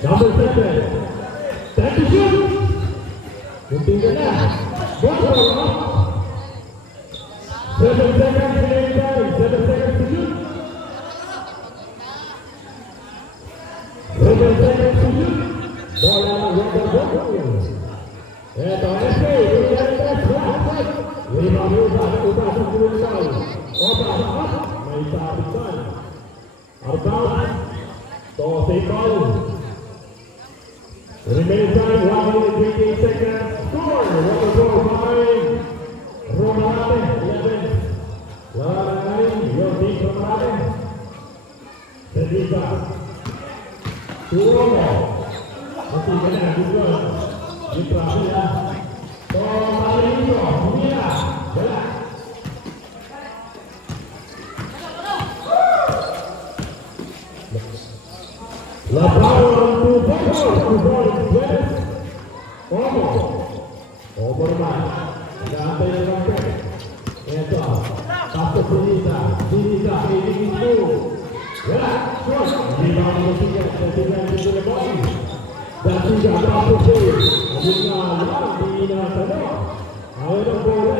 Number 7. Time to shoot. Munting ka na. Ball up. 7 seconds remaining time. 7 seconds to shoot. 7 seconds to shoot. Ball out. Ball. Eto, SP. Rebound, ubah sa pulo ng tao. Obah, may sabitan. Arbaut. Toss a ball. Remaining time, 1 minute 28 seconds. Score! Water goal by Romarate, 11. Laranay, your team Romarate. Sedika. Turono. Masih kena juga. Ditrapi ya. Tomarino, Mia. Bola. La power to ball is West. Overman. Gantay na gantay. Ito. Pasok Sinisa. Sinisa. Kailigin mo. Wala. Short. Rebound mo siya. Katigan dito na ball. Dati siya pasok siya. Abot na lang. Hindi na tanong. Ayaw ng bola.